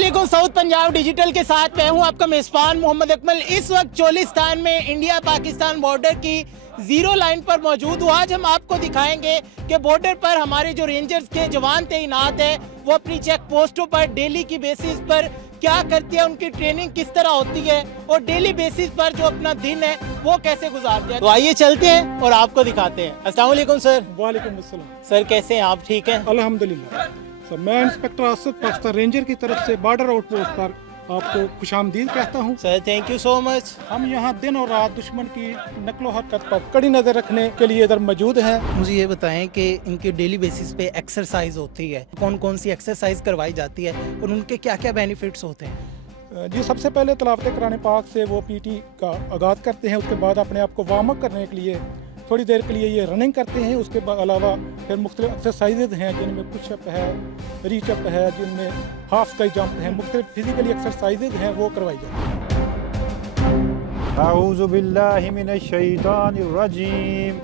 अस्सलामुअलैकुम। South Punjab digital के साथ मैं हूं आपका मेजबान मोहम्मद अकमल। इस वक्त चोलिस्तान में इंडिया पाकिस्तान बॉर्डर की जीरो लाइन पर मौजूद हूं। आज हम आपको दिखाएंगे कि बॉर्डर पर हमारे जो रेंजर्स के जवान तैनात है वो अपनी चेक पोस्टों पर डेली की बेसिस पर क्या करती है, उनकी ट्रेनिंग किस तरह होती है और डेली बेसिस पर जो अपना दिन है वो कैसे गुजारते हैं। तो आइए चलते हैं और आपको दिखाते हैं। अस्सलाम वालेकुम सर। वालेकुम अस्सलाम। सर कैसे हैं आप, ठीक हैं? अल्हम्दुलिल्लाह। सर मैं इंस्पेक्टर आसिफ पाकिस्तान रेंजर की तरफ से बॉर्डर आउटपोस्ट पर आपको खुशामदीद कहता हूँ। Sir thank you so much. हम यहाँ दिन और रात दुश्मन की नकलो हरकत पर कड़ी नजर रखने के लिए इधर मौजूद हैं। मुझे ये बताएं कि इनके डेली बेसिस पे एक्सरसाइज होती है, कौन कौन सी एक्सरसाइज करवाई जाती है और उनके क्या क्या बेनिफिट्स होते हैं? जी सबसे पहले तलावत कुरान पाक से वो पीटी का आगाज़ करते हैं। उसके बाद अपने आप को वार्म अप करने के लिए थोड़ी देर के लिए ये रनिंग करते हैं। उसके अलावा फिर मुख्तलिफ एक्सरसाइजेज हैं जिनमें पुशअप है, रीचअप है, जिनमें हाफ स्काई जंप है, मुख्तलिफ फिजिकली एक्सरसाइजेज हैं वो करवाई जाती हैं। अऊज़ु बिल्लाहि मिनश शैतानिर रजीम,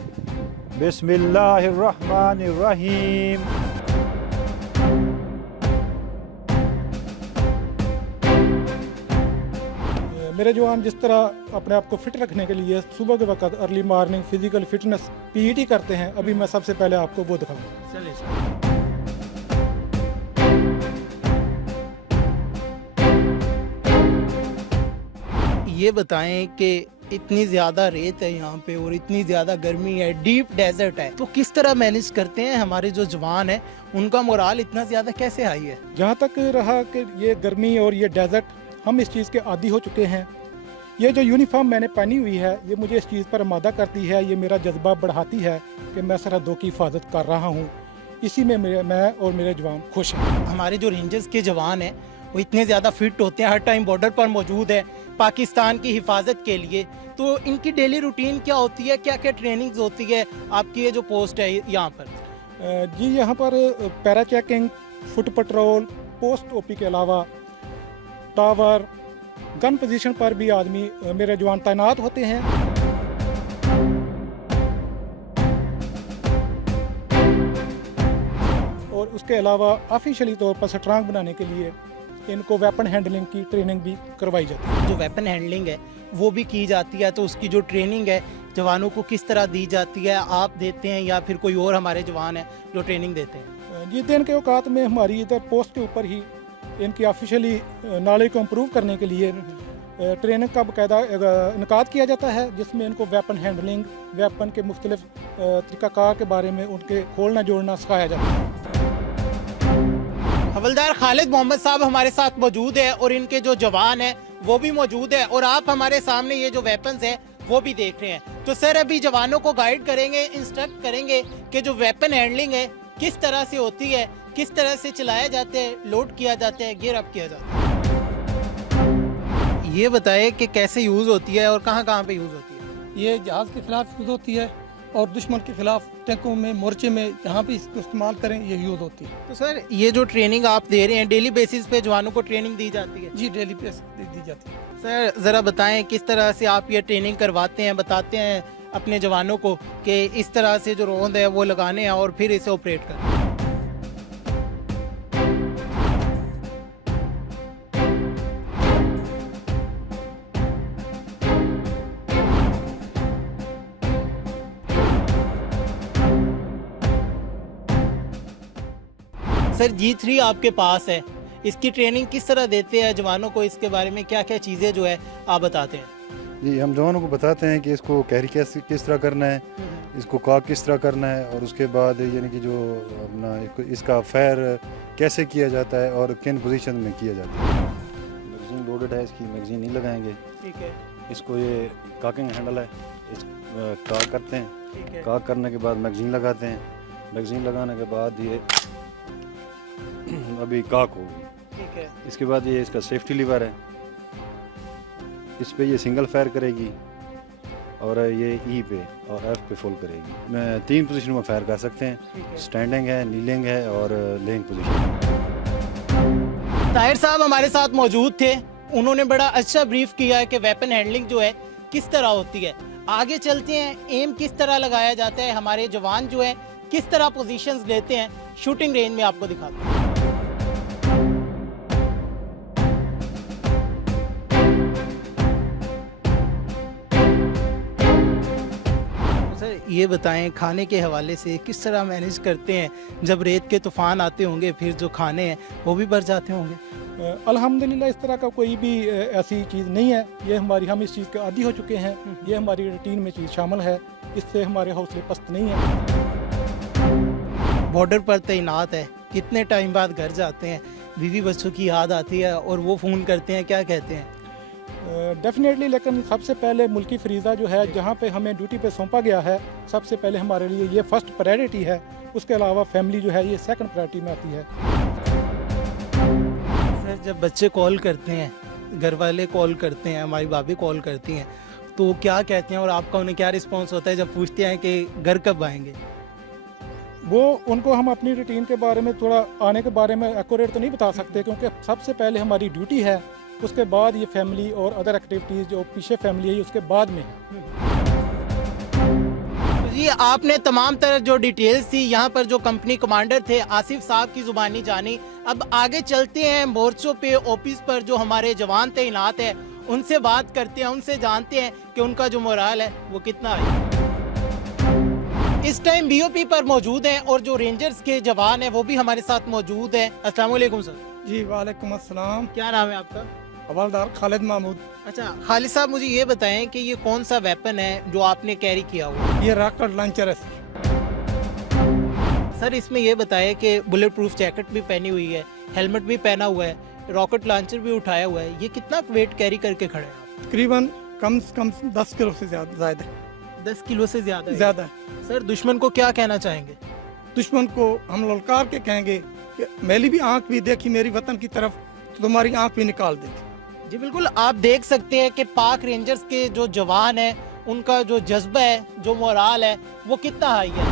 बिस्मिल्लाहिर रहमानिर रहीम। मेरे जवान जिस तरह अपने आप को फिट रखने के लिए सुबह के वक्त early morning physical fitness PET करते हैं, अभी मैं सबसे पहले आपको वो दिखाऊंगा। चलिए ये बताएं कि इतनी ज़्यादा रेत है यहाँ पे और इतनी ज़्यादा गर्मी है, डीप डेजर्ट है, तो किस तरह मैनेज करते हैं हमारे जो जवान है, उनका मोराल इतना ज़्यादा कैसे हाई है? जहाँ तक रहा कि ये गर्मी और ये डेजर्ट, हम इस चीज़ के आदी हो चुके हैं। ये जो यूनिफॉर्म मैंने पहनी हुई है ये मुझे इस चीज़ पर आमादा करती है, ये मेरा जज्बा बढ़ाती है कि मैं सरहदों की हिफाजत कर रहा हूँ। इसी में मैं और मेरे जवान खुश हैं। हमारे जो रेंजर्स के जवान हैं वो इतने ज़्यादा फिट होते हैं, हर टाइम बॉर्डर पर मौजूद है पाकिस्तान की हिफाजत के लिए। तो इनकी डेली रूटीन क्या होती है, क्या क्या ट्रेनिंग्स होती है आपकी ये जो पोस्ट है यहाँ पर? जी यहाँ पर para checking, foot petrol, post OP के अलावा टावर, गन पोजीशन पर भी आदमी मेरे जवान तैनात होते हैं। और उसके अलावा ऑफिशियली तौर पर स्ट्रांग बनाने के लिए इनको वेपन हैंडलिंग की ट्रेनिंग भी करवाई जाती है। जो वेपन हैंडलिंग है वो भी की जाती है, तो उसकी जो ट्रेनिंग है जवानों को किस तरह दी जाती है, आप देते हैं या फिर कोई और हमारे जवान हैं जो ट्रेनिंग देते हैं? जी दिन के औकात में हमारी इधर पोस्ट के ऊपर ही इनकी ऑफिशियली नॉलेज को इम्प्रूव करने के लिए ट्रेनिंग का बाकायदा इनकाद किया जाता है, जिसमें इनको वेपन हैंडलिंग, वेपन के मुख्तलिफ तरीक़ाकार के बारे में उनके खोलना जोड़ना सिखाया जाता है। हवलदार खालिद मोहम्मद साहब हमारे साथ मौजूद है और इनके जो जवान हैं वो भी मौजूद है और आप हमारे सामने ये जो वेपन्स हैं वो भी देख रहे हैं। तो सर अभी जवानों को गाइड करेंगे, इंस्ट्रक्ट करेंगे कि जो वेपन हैंडलिंग है किस तरह से होती है, किस तरह से चलाया जाते हैं, लोड किया जाता है, गियर अप किया जाता है। ये बताए कि कैसे यूज़ होती है और कहाँ कहाँ पे यूज़ होती है? ये जहाज़ के खिलाफ यूज़ होती है और दुश्मन के खिलाफ टैंकों में, मोर्चे में, जहाँ भी इसको इस्तेमाल करें ये यूज़ होती है। तो सर ये जो ट्रेनिंग आप दे रहे हैं डेली बेसिस पे जवानों को ट्रेनिंग दी जाती है? जी डेली बेस दी जाती है। सर ज़रा बताएं किस तरह से आप ये ट्रेनिंग करवाते हैं, बताते हैं अपने जवानों को कि इस तरह से जो रोंद है वो लगाने हैं और फिर इसे ऑपरेट करना है। सर G3 आपके पास है, इसकी ट्रेनिंग किस तरह देते हैं जवानों को, इसके बारे में क्या क्या चीज़ें जो है आप बताते हैं? जी हम जवानों को बताते हैं कि इसको कैरी किस तरह करना है, इसको कॉक किस तरह करना है, और उसके बाद यानी कि जो अपना इसका फायर कैसे किया जाता है और किन पोजीशन में किया जाता है। मैगजीन लोडेड है, इसकी मैगजीन नहीं लगाएंगे। ठीक है, इसको ये काकिंग हैंडल है, इस काक करते हैं, ठीक है, काक करने के बाद मैगजीन लगाते हैं, मैगजीन लगाने के बाद ये अभी काक होगी। ठीक है, इसके बाद ये इसका सेफ्टी लीवर है, इस पे ये सिंगल फायर करेगी और ये ई पे और एफ पे फुल करेगी। मैं 3 पोजीशन में फायर कर सकते हैं, ठीक है। स्टैंडिंग है, नीलिंग है और लेइंग पोजीशन। ताहिर साहब हमारे साथ मौजूद थे, उन्होंने बड़ा अच्छा ब्रीफ किया है कि वेपन हैंडलिंग जो है किस तरह होती है। आगे चलते हैं, एम किस तरह लगाया जाता है, हमारे जवान जो है किस तरह पोजीशंस लेते हैं, शूटिंग रेंज में आपको दिखाते हैं। ये बताएं खाने के हवाले से किस तरह मैनेज करते हैं? जब रेत के तूफान आते होंगे फिर जो खाने हैं वो भी भर जाते होंगे? अल्हम्दुलिल्लाह इस तरह का कोई भी ऐसी चीज़ नहीं है। ये हम इस चीज़ के आदी हो चुके हैं। ये हमारी रूटीन में चीज़ शामिल है। इससे हमारे हौसले पस्त नहीं है। बॉर्डर पर तैनात है, कितने टाइम बाद घर जाते हैं? बीवी बच्चों की याद आती है और वो फ़ोन करते हैं, क्या कहते हैं? डेफिनेटली, लेकिन सबसे पहले मुल्की फरीज़ा जो है जहाँ पे हमें ड्यूटी पे सौंपा गया है, सबसे पहले हमारे लिए ये फर्स्ट प्रायोरिटी है। उसके अलावा फैमिली जो है ये सेकंड प्रायोरिटी में आती है। सर जब बच्चे कॉल करते हैं, घर वाले कॉल करते हैं, हमारी भाभी कॉल करती हैं, तो क्या कहते हैं और आपका उन्हें क्या रिस्पॉन्स होता है जब पूछते हैं कि घर कब आएंगे? वो उनको हम अपनी रूटीन के बारे में थोड़ा आने के बारे में एक्यूरेट तो नहीं बता सकते, क्योंकि सबसे पहले हमारी ड्यूटी है, उसके बाद ये फैमिली और अदर एक्टिविटीज़ जो पीछे फैमिली है उसके बाद में है। ये आपने तमाम तरह जो डिटेल्स थी यहाँ पर जो कंपनी कमांडर थे आसिफ साहब की जुबानी जानी। अब आगे चलते हैं मोर्चों पे, ऑफिस पर जो हमारे जवान तैनात है उनसे बात करते हैं, उनसे जानते हैं कि उनका जो मोराल है वो कितना है। इस टाइम बीओपी पर मौजूद हैं और जो रेंजर्स के जवान हैं वो भी हमारे साथ मौजूद हैं। अस्सलाम वालेकुम सर। जी वालेकुम अस्सलाम। क्या नाम है आपका? हवलदार खालिद महमूद। अच्छा खालिद साहब, मुझे ये बताएं कि ये कौन सा वेपन है जो आपने कैरी किया हुआ? ये रॉकेट लॉन्चर है सर इसमें ये बताएं कि बुलेट प्रूफ जैकेट भी पहनी हुई है, हेलमेट भी पहना हुआ है, रॉकेट लॉन्चर भी उठाया हुआ है, ये कितना वेट कैरी करके खड़े हैं आप? तकरीबन कम से कम 10 किलो से ज्यादा है। 10 किलो से ज्यादा है। ज्यादा है। सर दुश्मन को क्या कहना चाहेंगे? दुश्मन को हम ललकार के कहेंगे कि मेरी भी आंख भी देखी मेरी वतन की तरफ तो तुम्हारी आंख भी निकाल देगी। जी बिल्कुल, आप देख सकते हैं कि पाक रेंजर्स के जो जवान हैं उनका जो जज्बा है, जो मोराल है वो कितना हाई है।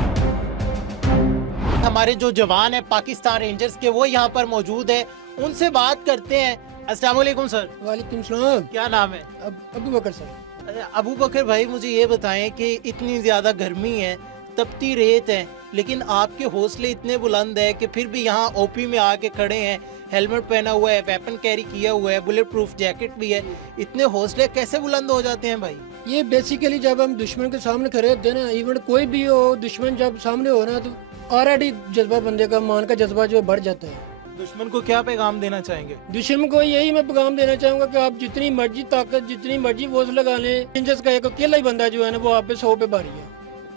हमारे जो जवान हैं पाकिस्तान रेंजर्स के वो यहाँ पर मौजूद है, उनसे बात करते हैं। अस्सलाम वालेकुम सर। वालेकुम सलाम। क्या नाम है? अबू बकर सर। अच्छा, अबू बकर भाई मुझे ये बताएं कि इतनी ज्यादा गर्मी है, तपती रेत है, लेकिन आपके हौसले इतने बुलंद है कि फिर भी यहाँ ओपी में आके खड़े हैं, हेलमेट पहना हुआ है, वेपन कैरी किया हुआ है, बुलेट प्रूफ जैकेट भी है, इतने हौसले कैसे बुलंद हो जाते हैं भाई? ये बेसिकली जब हम दुश्मन के सामने खड़े होते हैं ना, इवन कोई भी हो, दुश्मन जब सामने हो ना तो ऑलरेडी जज्बा बंदे का, मान का जज्बा जो बढ़ जाता है। दुश्मन को क्या पैगाम देना चाहेंगे? दुश्मन को यही मैं पैगाम देना चाहूंगा कि आप जितनी मर्जी ताकत, जितनी मर्जी फोर्स लगा लें, रेंजर्स का एक अकेला ही बंदा जो है ना वो आप पे 100 पे भारी है।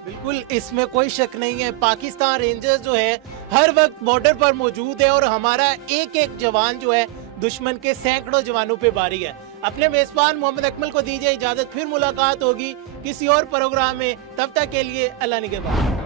बिल्कुल, इसमें कोई शक नहीं है। पाकिस्तान रेंजर्स जो है हर वक्त बॉर्डर पर मौजूद है और हमारा एक एक जवान जो है दुश्मन के सैकड़ों जवानों पे भारी है। अपने मेजबान मोहम्मद अकमल को दीजिए इजाजत, फिर मुलाकात होगी किसी और प्रोग्राम में। तब तक के लिए अल्लाह निगहबान।